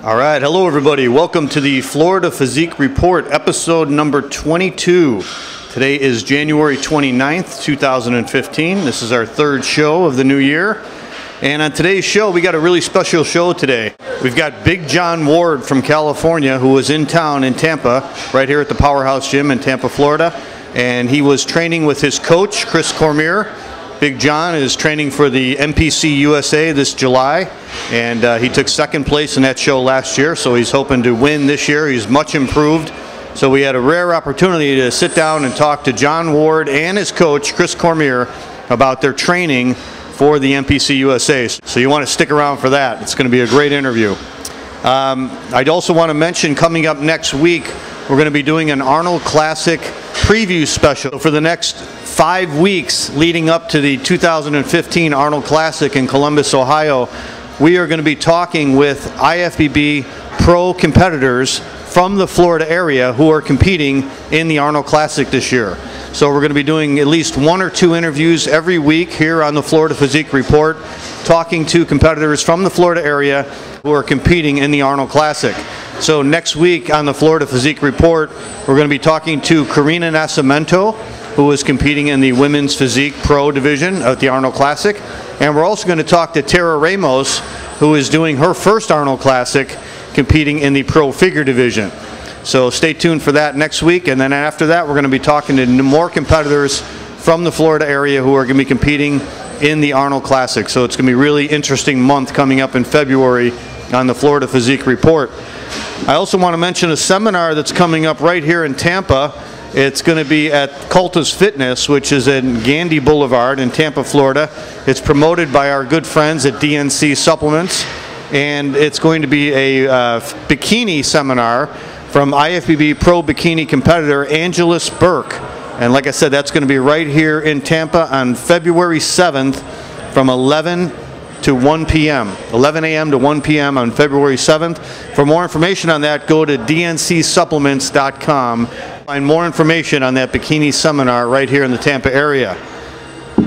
All right, hello everybody. Welcome to the Florida Physique Report, episode number 22. Today is January 29th, 2015. This is our third show of the new year. And on today's show, we got a really special show today. We've got Big Jon Ward from California, who was in town in Tampa, right here at the Powerhouse Gym in Tampa, Florida. And he was training with his coach, Chris Cormier. Big Jon is training for the NPC USA this July, and he took second place in that show last year, so he's hoping to win this year. He's much improved. So we had a rare opportunity to sit down and talk to Jon Ward and his coach, Chris Cormier, about their training for the NPC USA. So you want to stick around for that. It's going to be a great interview. I'd also want to mention, coming up next week, we're going to be doing an Arnold Classic preview special. For the next 5 weeks leading up to the 2015 Arnold Classic in Columbus, Ohio, we are going to be talking with IFBB pro competitors from the Florida area who are competing in the Arnold Classic this year. So we're going to be doing at least 1 or 2 interviews every week here on the Florida Physique Report, talking to competitors from the Florida area who are competing in the Arnold Classic. So next week on the Florida Physique Report, we're going to be talking to Karina Nascimento, who is competing in the Women's Physique Pro Division of the Arnold Classic. And we're also going to talk to Tara Ramos, who is doing her first Arnold Classic, competing in the Pro Figure Division. So stay tuned for that next week. And then after that, we're going to be talking to more competitors from the Florida area who are going to be competing in the Arnold Classic. So it's going to be a really interesting month coming up in February on the Florida Physique Report. I also want to mention a seminar that's coming up right here in Tampa. It's going to be at Cultus Fitness, which is in Gandy Boulevard in Tampa, Florida. It's promoted by our good friends at DNC Supplements, and it's going to be a bikini seminar from IFBB Pro Bikini competitor Angelus Burke. And like I said, that's going to be right here in Tampa on February 7th from 11 to 1 p.m. 11 a.m. to 1 p.m. on February 7th. For more information on that, go to dncsupplements.com. Find more information on that bikini seminar right here in the Tampa area.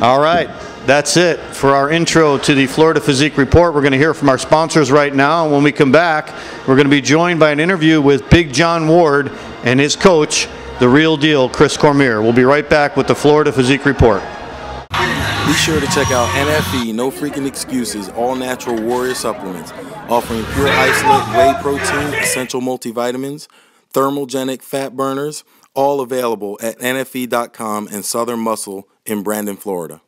All right, that's it for our intro to the Florida Physique Report. We're going to hear from our sponsors right now, and when we come back, we're going to be joined by an interview with Big Jon Ward and his coach, the real deal, Chris Cormier. We'll be right back with the Florida Physique Report. Be sure to check out NFE, No Freaking Excuses, All Natural Warrior Supplements, offering pure isolate, whey protein, essential multivitamins, thermogenic fat burners, all available at NFE.com and Southern Muscle in Brandon, Florida.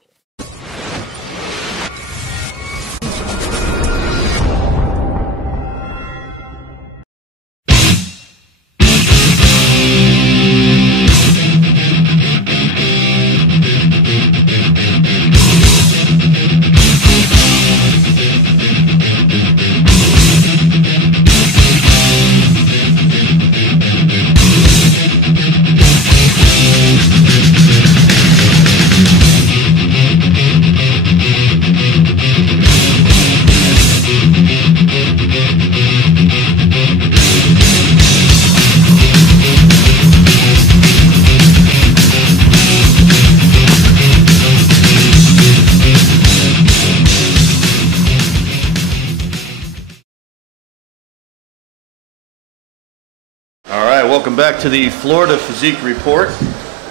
Welcome back to the Florida Physique Report.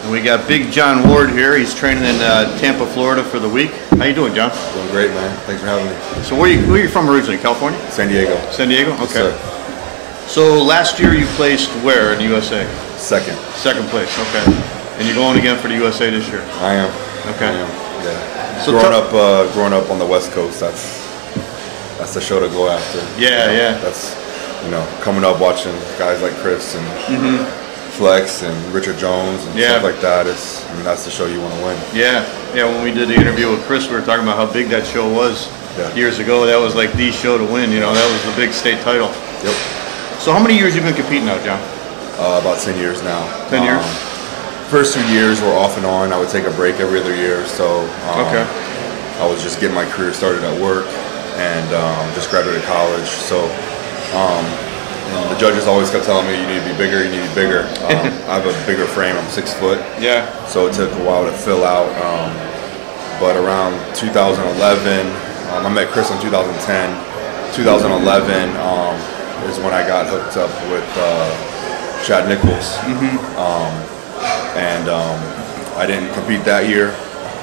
And we got Big Jon Ward here. He's training in Tampa, Florida for the week. How you doing, Jon? Doing great, man. Thanks for having me. So where are you from originally? California? San Diego. San Diego? Okay. Yes, so last year you placed where in the USA? Second. Second place, okay. And you're going again for the USA this year? I am. Okay. I am, yeah. So growing up on the West Coast, that's the show to go after. Yeah, yeah. That's, coming up watching guys like Chris and Flex and Richard Jones and stuff like that. That's the show you want to win. Yeah, yeah. When we did the interview with Chris, we were talking about how big that show was years ago. That was like the show to win. That was the big state title. Yep. So how many years have you been competing now, Jon? About 10 years now. 10 years. First 2 years were off and on. I would take a break every other year. So I was just getting my career started at work and just graduated college. So. And the judges always kept telling me, you need to be bigger, you need to be bigger. I have a bigger frame, I'm 6 foot. Yeah. So it took a while to fill out. But around 2011, I met Chris in 2010. 2011, when I got hooked up with Chad Nichols. And I didn't compete that year,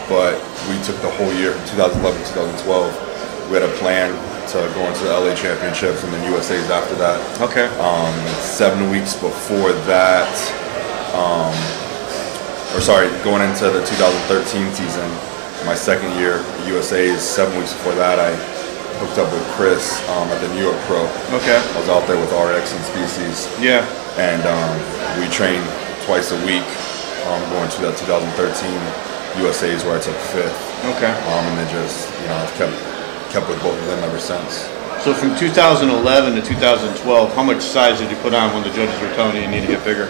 but we took the whole year from 2011 to 2012. We had a plan to go into the LA Championships and then USA's after that. Okay. 7 weeks before that, going into the 2013 season, my second year at USA's, 7 weeks before that, I hooked up with Chris at the New York Pro. Okay. I was out there with RX and Species. Yeah. And we trained twice a week. Going to that 2013 USA's where I took 5th. Okay. And then just, I've kept with both of them ever since. So from 2011 to 2012, how much size did you put on when the judges were telling you need to get bigger?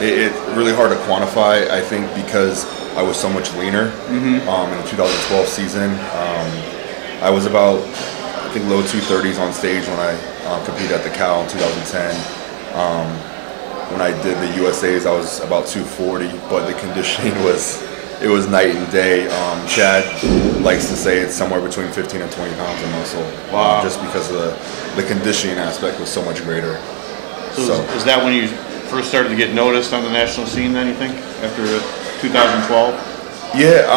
It's really hard to quantify, I think, because I was so much leaner. In the 2012 season, I was about, I think, low 230s on stage when I competed at the Cal in 2010. When I did the USA's, I was about 240, but the conditioning was night and day. Chad likes to say it's somewhere between 15 and 20 pounds of muscle. Wow. Just because of the conditioning aspect was so much greater. So is that when you first started to get noticed on the national scene then, you think, after 2012? Yeah,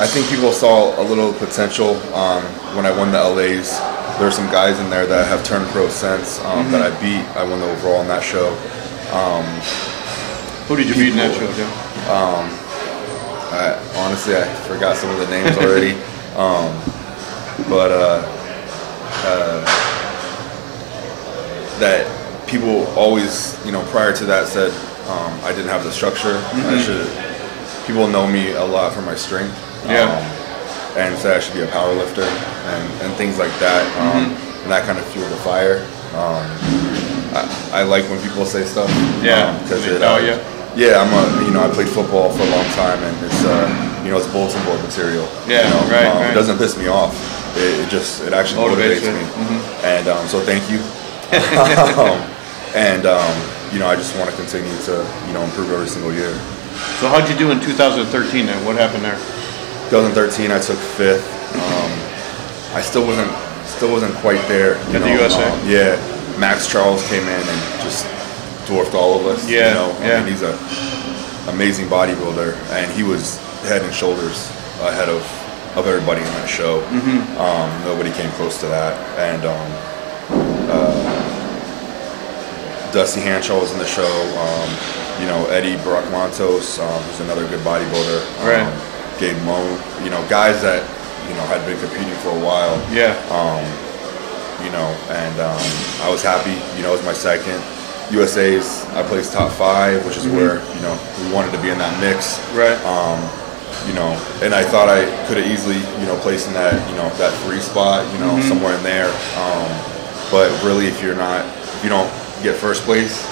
I think people saw a little potential when I won the LA's. There were some guys in there that have turned pro since that I beat. I won the overall in that show. Who did you beat in that show, Joe? Honestly, I forgot some of the names already. That people always, prior to that said I didn't have the structure. People know me a lot for my strength. And said I should be a power lifter and things like that. And that kind of fueled the fire. I like when people say stuff. Because they know you. Yeah, I played football for a long time, and it's it's bulletin board material. Right. It doesn't piss me off. It actually motivates me. And so thank you. I just want to continue to improve every single year. So how'd you do in 2013 then? What happened there? 2013, I took 5th. I still wasn't quite there. At the USA. Max Charles came in and just dwarfed all of us. I mean, he's an amazing bodybuilder, and he was head and shoulders ahead of everybody in that show. Nobody came close to that. And Dusty Hanshaw was in the show. Eddie Barak-Montos, who's another good bodybuilder. Gabe Moe, guys that had been competing for a while. I was happy. It was my second USA's. I placed top 5, which is where we wanted to be in that mix. And I thought I could have easily placed in that that 3 spot, somewhere in there. But really, if you don't get first place,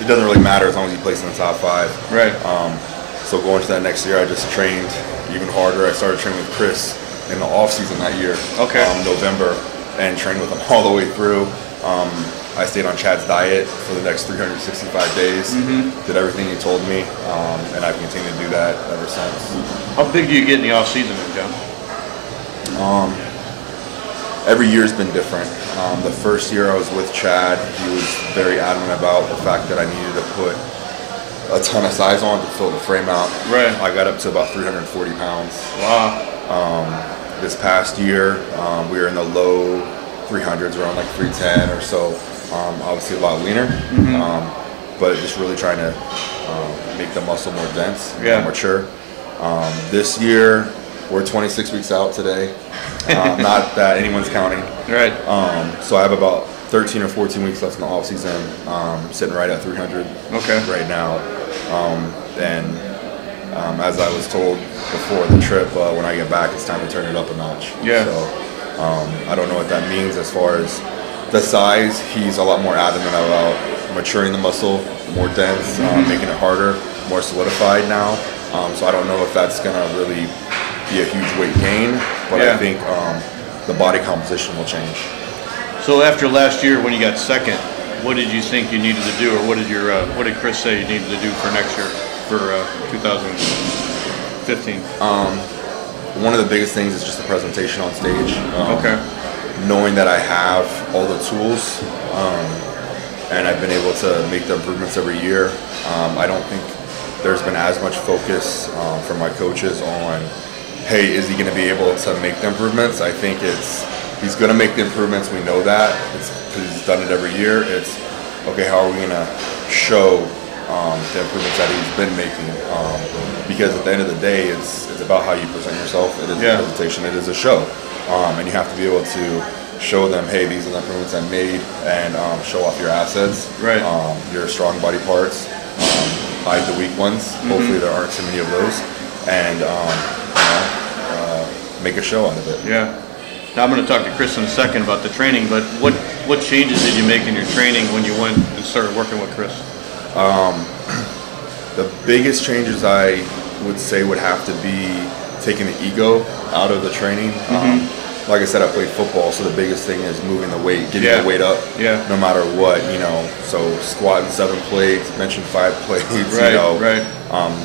it doesn't really matter as long as you place in the top 5. So going to that next year, I just trained even harder. I started training with Chris in the off season that year, November, and trained with him all the way through. I stayed on Chad's diet for the next 365 days, did everything he told me, and I've continued to do that ever since. How big do you get in the off season, John? Every year's been different. The first year I was with Chad, he was very adamant about the fact that I needed to put a ton of size on to fill the frame out. I got up to about 340 pounds. Wow. This past year, we were in the low 300s, around like 310 or so. Obviously a lot leaner, but just really trying to make the muscle more dense, more mature. This year, we're 26 weeks out today. Not that anyone's counting. So I have about 13 or 14 weeks left in the off season. Sitting right at 300 right now. As I was told before the trip, when I get back, it's time to turn it up a notch. So I don't know what that means as far as the size. He's a lot more adamant about maturing the muscle, more dense, making it harder, more solidified now. So I don't know if that's going to really be a huge weight gain, but I think the body composition will change. So after last year when you got second, what did you think you needed to do, or what did Chris say you needed to do for next year, for 2015? One of the biggest things is just the presentation on stage. knowing that I have all the tools, and I've been able to make the improvements every year. I don't think there's been as much focus from my coaches on, hey, is he going to be able to make the improvements? I think he's going to make the improvements. We know that. It's because he's done it every year. It's, okay, how are we going to show the improvements that he's been making? Because at the end of the day, it's about how you present yourself. It is a presentation. It is a show. And you have to be able to show them, hey, these are the improvements I made, and show off your assets, your strong body parts, hide the weak ones. Hopefully there aren't too many of those, and make a show out of it. Yeah. Now I'm going to talk to Chris in a second about the training, but what changes did you make in your training when you went and started working with Chris? The biggest changes I would say would have to be taking the ego out of the training. Like I said, I played football, so the biggest thing is moving the weight, getting the weight up, no matter what, So squatting 7 plates, benching 5 plates,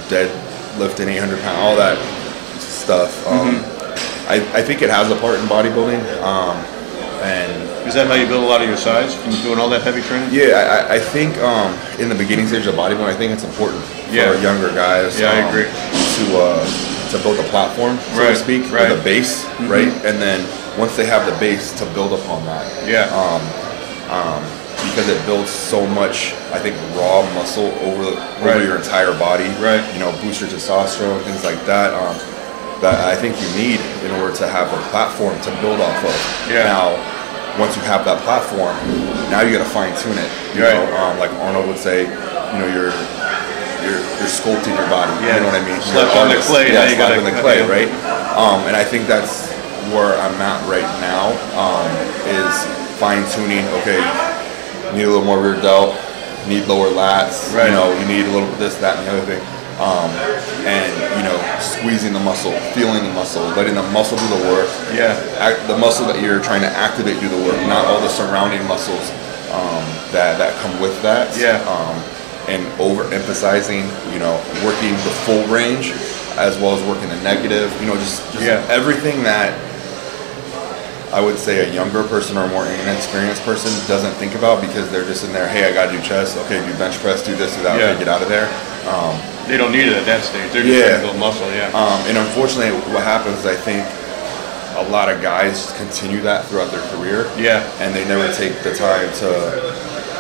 deadlifting 800 pounds, all that stuff. I think it has a part in bodybuilding. And is that how you build a lot of your size from doing all that heavy training? Yeah, I think in the beginning stage of bodybuilding, I think it's important for younger guys. Yeah, I agree. To build a platform, so to speak, with a base, right? And then once they have the base, to build upon that. Because it builds so much, I think, raw muscle over your entire body. Boost your testosterone, things like that. That I think you need in order to have a platform to build off of. Now, once you have that platform, now you got to fine tune it. You know, like Arnold would say, you're sculpting your body. You know what I mean? Slap on the clay. Yeah, slap on the clay, right? And I think that's where I'm at right now. Is fine tuning. Okay, you need a little more rear delt. You need lower lats. You need a little bit this, that, and the other thing. And squeezing the muscle, feeling the muscle, letting the muscle do the work. The muscle that you're trying to activate do the work, not all the surrounding muscles that come with that. And overemphasizing, working the full range as well as working the negative. Just everything that I would say a younger person or a more inexperienced person doesn't think about, because they're just in there, hey, I got to do chest, okay, do bench press, do this, do that, okay, get out of there. They don't need it at that stage. They're just trying to build muscle, and unfortunately, what happens is I think a lot of guys continue that throughout their career. And they never take the time to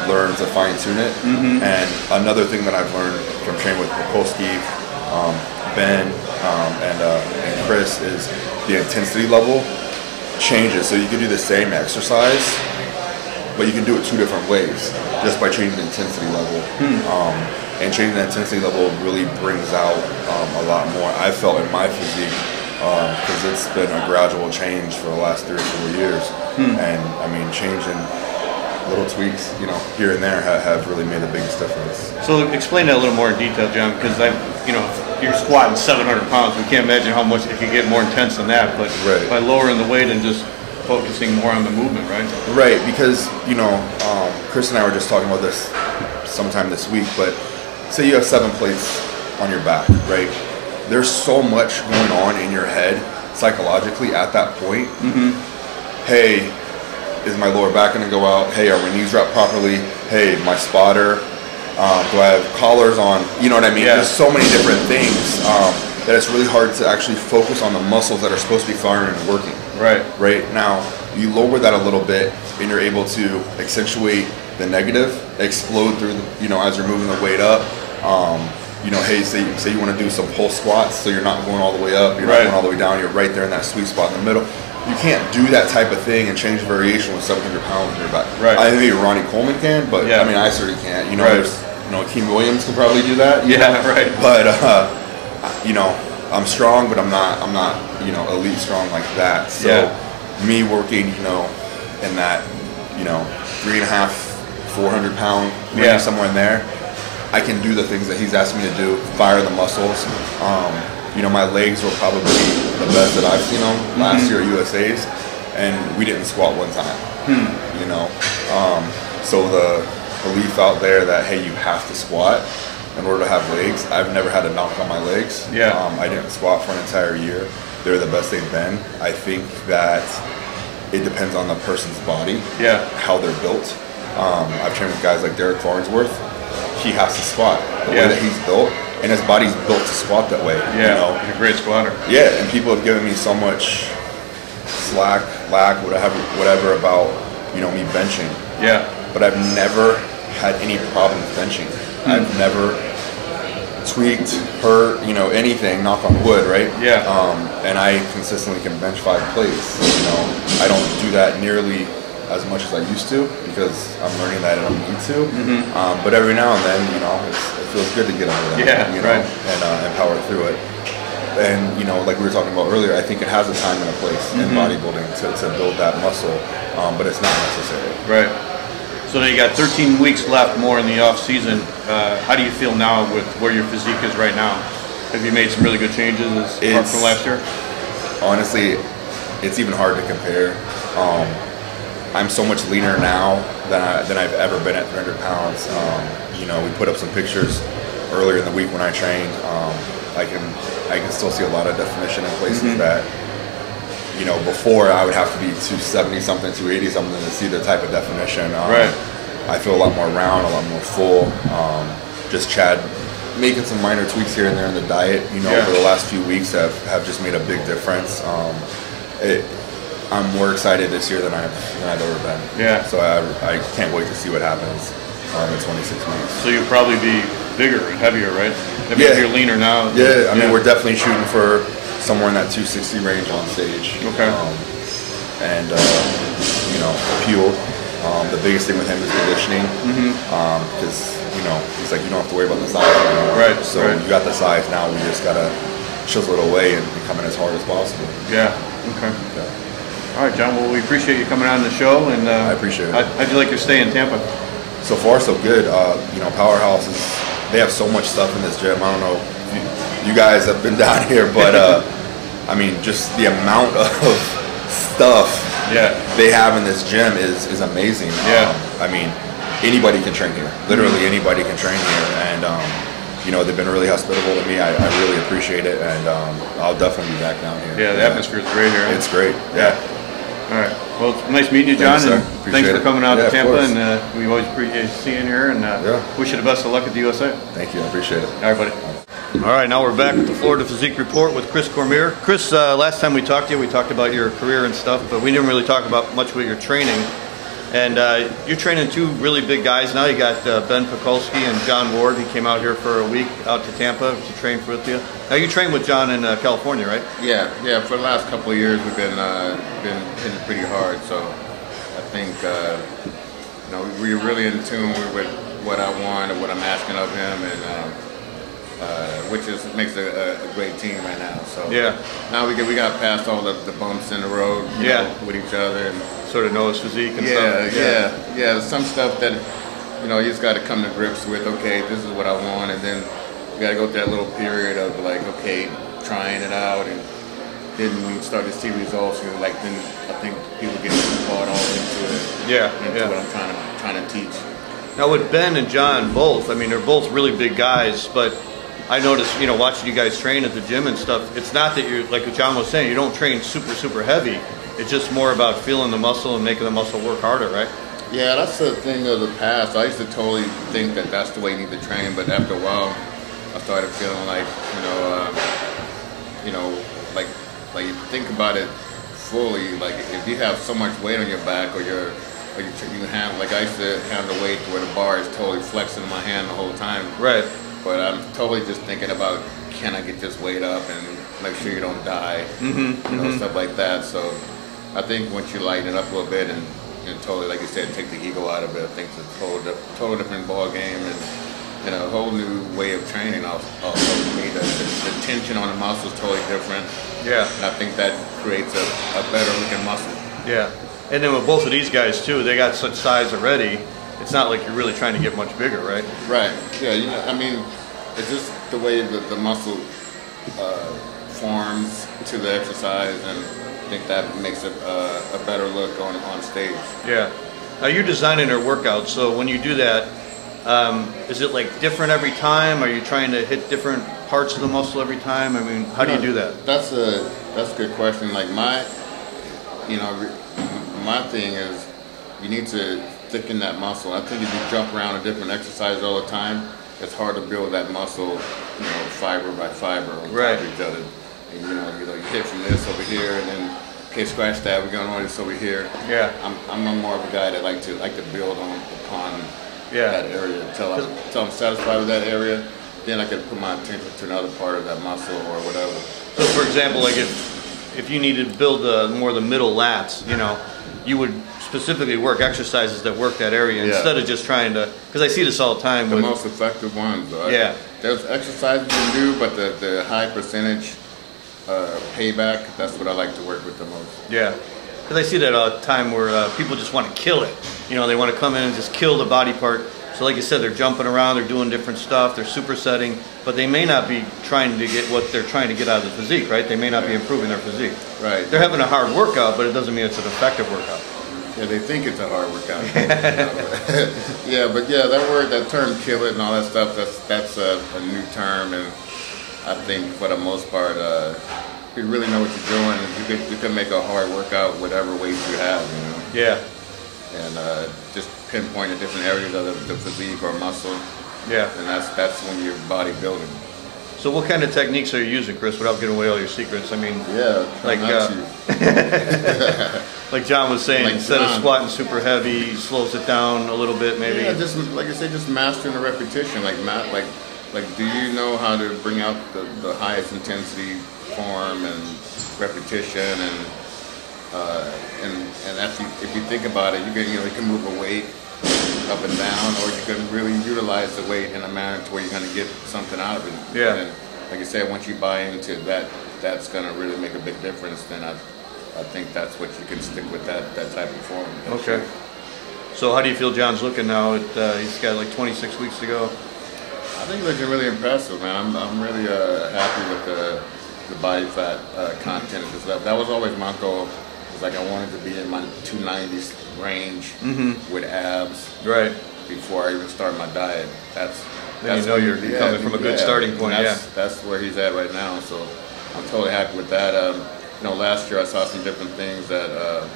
learn to fine tune it. And another thing that I've learned from training with Pakulski, Ben, and Chris is the intensity level changes. So you can do the same exercise, but you can do it 2 different ways just by changing the intensity level. And changing the intensity level really brings out a lot more, I felt, in my physique, because it's been a gradual change for the last 3 or 4 years. And I mean, changing little tweaks, here and there have really made the biggest difference. So explain that a little more in detail, Jon, because if you're squatting 700 pounds, we can't imagine how much it could get more intense than that. But by lowering the weight and just focusing more on the movement, right? Right, because Chris and I were just talking about this sometime this week. But say you have 7 plates on your back, right? There's so much going on in your head psychologically at that point. Hey, is my lower back going to go out? Hey, are my knees wrapped properly? Hey, my spotter, do I have collars on? You know what I mean? There's so many different things that it's really hard to actually focus on the muscles that are supposed to be firing and working. Right now, you lower that a little bit, and you're able to accentuate the negative, explode through as you're moving the weight up. Hey, say you want to do some pulse squats, so you're not going all the way up, you're not going all the way down, you're right there in that sweet spot in the middle. You can't do that type of thing and change variation with 700 pounds on your back. I think Ronnie Coleman can, but I mean, I certainly can't. There's, Akeem Williams can probably do that. But I'm strong, but I'm not elite strong like that. So me working, in that 3.5, 400 pound range, somewhere in there, I can do the things that he's asked me to do, fire the muscles. My legs were probably the best that I've seen them last year at USA's, and we didn't squat one time. So the belief out there that, hey, you have to squat in order to have legs, I've never had a knock on my legs. I didn't squat for an entire year. They're the best they've been. I think that it depends on the person's body, how they're built. I've trained with guys like Derek Farnsworth. He has to squat the way that he's built, and his body's built to squat that way. Yeah, you know? He's a great squatter. Yeah, and people have given me so much slack, whatever about, you know, me benching. Yeah. But I've never had any problems benching. I've never tweaked, hurt, you know, anything, knock on wood, right? Yeah. And I consistently can bench 5 plates. You know, I don't do that nearly as much as I used to because I'm learning that I don't need to. But every now and then, you know, it feels good to get under that, you know, and power through it. And, you know, like we were talking about earlier, I think it has a time and a place in bodybuilding to build that muscle, but it's not necessary. Right. So now you got 13 weeks left more in the off season. How do you feel now with where your physique is right now? Have you made some really good changes apart from last year? Honestly, it's even hard to compare. I'm so much leaner now than I've ever been at 300 pounds. You know, we put up some pictures earlier in the week when I trained. I can still see a lot of definition in places that, you know, before I would have to be 270 something, 280 something to see the type of definition. I feel a lot more round, a lot more full. Just Chad making some minor tweaks here and there in the diet, you know, over the last few weeks have just made a big difference. I'm more excited this year than I've ever been. Yeah. So I can't wait to see what happens in 26 weeks. So you'll probably be bigger and heavier, right? I mean, if you're leaner now. Yeah, I mean, we're definitely shooting for somewhere in that 260 range on stage. Okay. You know, peeled. The biggest thing with him is conditioning. Because, you know, he's like, you don't have to worry about the size anymore. Right. So you got the size now, we just got to chisel it away and become as hard as possible. Yeah. Okay. Yeah. All right, Jon. Well, we appreciate you coming on the show, and I appreciate it. How'd you like your stay in Tampa? So far, so good. You know, Powerhouse they have so much stuff in this gym. I don't know if you guys have been down here, but I mean, just the amount of stuff they have in this gym is amazing. I mean, anybody can train here. Literally anybody can train here, and you know, they've been really hospitable to me. I really appreciate it, and I'll definitely be back down here. Yeah, the atmosphere is great here. It's great. Yeah. All right. Well, it's nice meeting you, Jon, thanks for coming out to Tampa, and we always appreciate seeing you here, and wish you the best of luck at the USA. Thank you. I appreciate it. All right, buddy. All right, now we're back with the Florida Physique Report with Chris Cormier. Chris, last time we talked to you, we talked about your career and stuff, but we didn't really talk about much about your training. And you're training 2 really big guys now. You got Ben Pakulski and Jon Ward. He came out here for a week out to Tampa to train with you. Now you train with Jon in California, right? Yeah. For the last couple of years, we've been hitting pretty hard. So I think you know, we're really in tune with what I want and what I'm asking of him, and which makes a great team right now. So now we got past all the bumps in the road, you know, with each other, and sort of know his physique and stuff. Yeah. Some stuff that, you know, you just got to come to grips with. Okay, this is what I want, and then you got to go through that little period of like, okay, trying it out, and then when you start to see results, you're like, then I think people get bought all into it. Into what I'm trying to teach. Now with Ben and Jon both, I mean, they're both really big guys, but I noticed, you know, watching you guys train at the gym and stuff, it's not that you're, like what Jon was saying, you don't train super heavy. It's just more about feeling the muscle and making the muscle work harder, right? Yeah, that's the thing of the past. I used to totally think that that's the way you need to train, but after a while, I started feeling like, like you think about it fully. Like if you have so much weight on your back, or you have, like I used to handle weight where the bar is totally flexing in my hand the whole time. Right. But I'm totally just thinking about, can I get this weight up and make sure you don't die, stuff like that. So I think once you lighten it up a little bit and totally, like you said, take the ego out of it, I think it's a total different ball game, and a whole new way of training. Also for me, the tension on the muscle is totally different. Yeah. And I think that creates a better looking muscle. Yeah. And then with both of these guys too, they got such size already. It's not like you're really trying to get much bigger, right? Right. Yeah. You know, I mean, it's just the way the muscle forms to the exercise, and I think that makes it a better look on stage. Yeah. Now you're designing their workouts, so when you do that, is it like different every time? Are you trying to hit different parts of the muscle every time? I mean, how do you do that? That's a good question. Like my thing is you need to thicken that muscle. I think if you jump around in different exercises all the time, it's hard to build that muscle, fiber by fiber on top of each other. And you hit from this over here, and then okay, scratch that. We're going on this over here. Yeah. I'm more of a guy that like to build upon that area until I'm satisfied with that area. Then I can put my attention to another part of that muscle or whatever. So, for example, like if you needed to build more of the middle lats, you would specifically work exercises that work that area instead of just trying to. Because I see this all the time. The most effective ones, though. Yeah. There's exercises you can do, but the high percentage payback, that's what I like to work with the most. Yeah. Because I see that all the time where people just want to kill it. They want to come in and just kill the body part. So like you said, they're jumping around, they're doing different stuff, they're supersetting, but they may not be trying to get what they're trying to get out of the physique, right? They may not be improving their physique. Right. They're having a hard workout, but it doesn't mean it's an effective workout. Yeah, they think it's a hard workout. that term "kill it" and all that stuff, that's a new term, and I think for the most part, if you really know what you're doing, you can make a hard workout whatever weight you have, Yeah. And just pinpoint the different areas of the physique or muscle. Yeah. And that's when you're bodybuilding. So what kind of techniques are you using, Chris, without giving away all your secrets? I mean, like like Jon was saying, like instead of squatting super heavy, he slows it down a little bit, maybe. Yeah, just like I said, just mastering the repetition. Like do you know how to bring out the highest intensity form and repetition and if you think about it, you can move a weight up and down, or you can really utilize the weight in a manner to where you're going to get something out of it. Yeah. And like I said, once you buy into that, that's going to really make a big difference. Then I think that's what you can stick with that type of form. Okay. So how do you feel Jon's looking now? He's got like 26 weeks to go. I think he's looking really impressive, man. I'm really happy with the body fat content of this level. That was always my goal. Like I wanted to be in my 290s range with abs before I even start my diet. That's you're coming from a good starting point. That's where he's at right now. So I'm totally happy with that. Last year I saw some different things that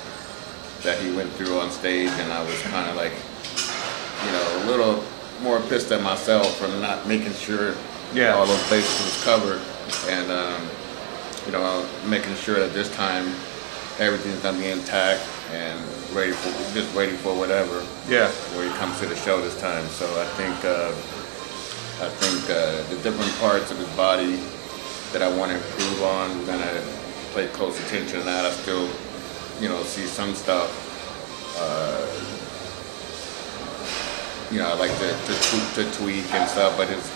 he went through on stage, and I was kind of like, a little more pissed at myself for not making sure all those bases was covered, and making sure that this time everything's gonna be intact and ready for whatever. Yeah. Where he comes to the show this time. So I think the different parts of his body that I want to improve on, we're gonna pay close attention to that. I still, see some stuff. I like to tweak and stuff, but his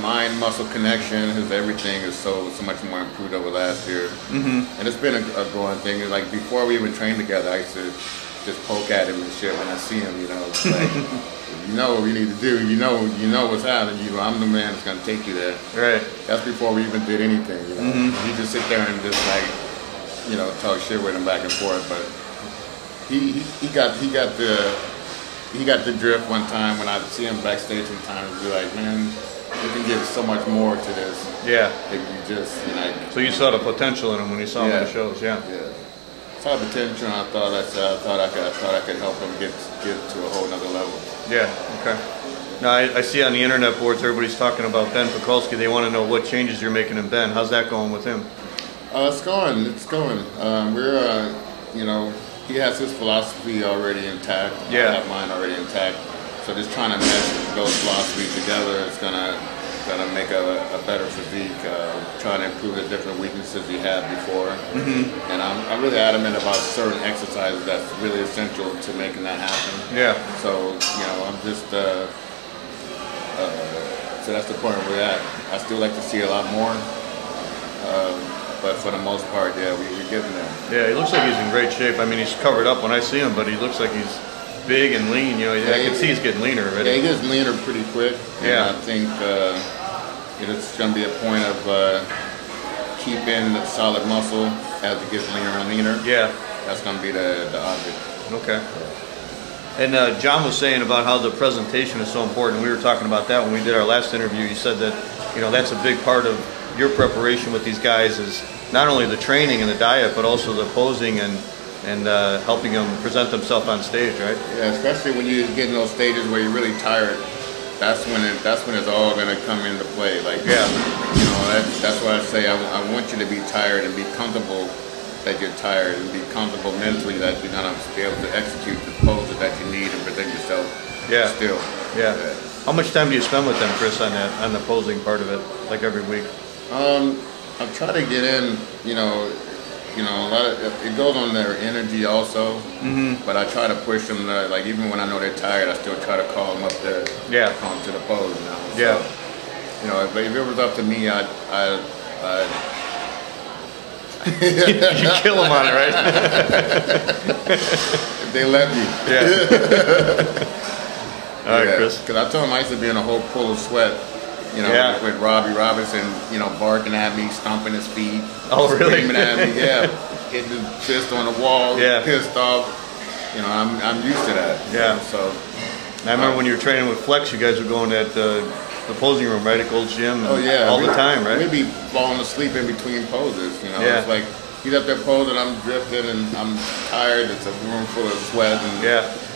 mind-muscle connection, his everything is so much more improved over last year. And it's been a growing thing. Like before we even trained together, I used to just poke at him and shit when I see him. It's like, you know what we need to do. You know what's happening. I'm the man that's gonna take you there. Right. That's before we even did anything. You just sit there and just like, talk shit with him back and forth. But he got the drift one time when I see him backstage sometimes. Be like, man, you can get so much more to this. Yeah. If you just, So you saw the potential in him when you saw him in the shows, yeah. Saw the potential, and I thought I could help him get to a whole nother level. Yeah. Okay. Now I see on the internet boards everybody's talking about Ben Pakulski. They want to know what changes you're making in Ben. How's that going with him? It's going. We're he has his philosophy already intact. Yeah. I have mine already intact. So just trying to mesh those philosophies together is gonna make a better physique. Trying to improve the different weaknesses he had before. And I'm really adamant about certain exercises that's really essential to making that happen. Yeah. So I'm just so that's the point where we're at. I still like to see a lot more. But for the most part, we're getting there. Yeah, he looks like he's in great shape. I mean, he's covered up when I see him, but he looks like he's big and lean. I can see he's getting leaner already. Yeah, he gets leaner pretty quick. Yeah. And I think it's going to be a point of keeping the solid muscle as it gets leaner and leaner. Yeah. That's going to be the object. Okay. And Jon was saying about how the presentation is so important. We were talking about that when we did our last interview. You said that, that's a big part of your preparation with these guys is not only the training and the diet, but also the posing and and helping them present themselves on stage, right? Yeah, especially when you get in those stages where you're really tired. That's when it's all gonna come into play. Like, yeah, you know, that's why I say I want you to be tired and be comfortable that you're tired, and be comfortable mentally that you're gonna be able to execute the poses that you need and present yourself. Yeah. Still. Yeah. How much time do you spend with them, Chris, on the posing part of it, like every week? I try to get in, you know, a lot of it goes on their energy also. Mm-hmm. But I try to push them. Like, even when I know they're tired, I still try to call them up there. Yeah. Call them to the pose. You know? Yeah. So, you know, but if it was up to me, I'd you kill them on it, right? If they let me. Yeah. All right, Chris. Because I told him I used to be in a whole pool of sweat. You know, with Robbie Robinson, you know, barking at me, stomping his feet, screaming at me, hitting his fist on the wall, pissed off. You know, I'm used to that. Yeah. So I remember when you were training with Flex, you guys were going at the posing room, right, at Gold's Gym, all the time, right? We'd be falling asleep in between poses. You know, it's like he's up there posing, I'm drifting, and I'm tired. It's a room full of sweat, and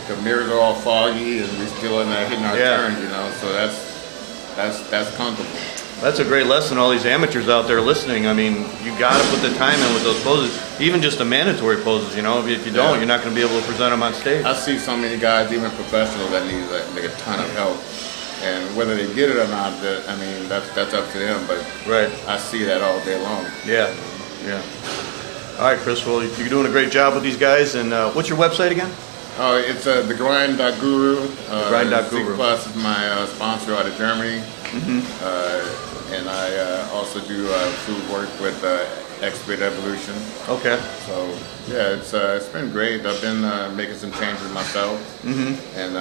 the mirrors are all foggy, and we're still in there hitting our turns. You know, so that's comfortable. That's a great lesson, all these amateurs out there listening. I mean, you got to put the time in with those poses, even just the mandatory poses, you know. If you don't, you're not going to be able to present them on stage. I see so many guys, even professionals, that need like a ton of help. And whether they get it or not, I mean, that's up to them. But I see that all day long. Yeah, yeah. All right, Chris, well, you're doing a great job with these guys. And what's your website again? It's thegrind.guru. Grind.guru. Plus is my sponsor out of Germany. Mm-hmm. And I also do food work with Expert Evolution. Okay. So yeah, it's been great. I've been making some changes myself. Mm-hmm. And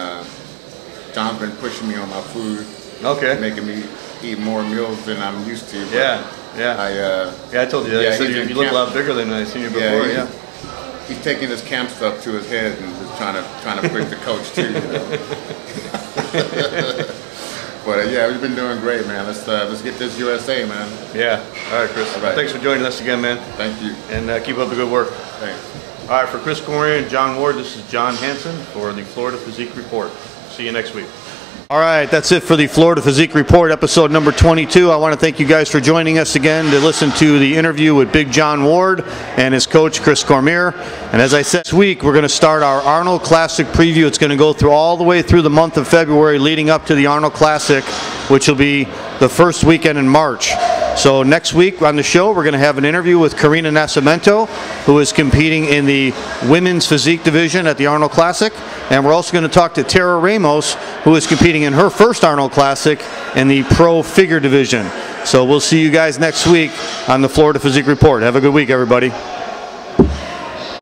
John's been pushing me on my food. Okay. Making me eat more meals than I'm used to. Yeah. I told you that. I said you look a lot bigger than I seen you before. Yeah. He's taking his camp stuff to his head and just trying to push the coach too. You know? But yeah, we've been doing great, man. Let's get this USA, man. Yeah. All right, Chris. All right. Well, thanks for joining us again, man. Thank you. And keep up the good work. Thanks. All right, for Chris Cormier and Jon Ward, this is Jon Hansen for the Florida Physique Report. See you next week. All right, that's it for the Florida Physique Report, episode number 22. I want to thank you guys for joining us again to listen to the interview with Big Jon Ward and his coach, Chris Cormier. And as I said, this week we're going to start our Arnold Classic preview. It's going to go through all the way through the month of February leading up to the Arnold Classic, which will be the first weekend in March. So next week on the show, we're going to have an interview with Karina Nascimento, who is competing in the women's physique division at the Arnold Classic. And we're also going to talk to Tara Ramos, who is competing in her first Arnold Classic in the pro figure division. So we'll see you guys next week on the Florida Physique Report. Have a good week, everybody.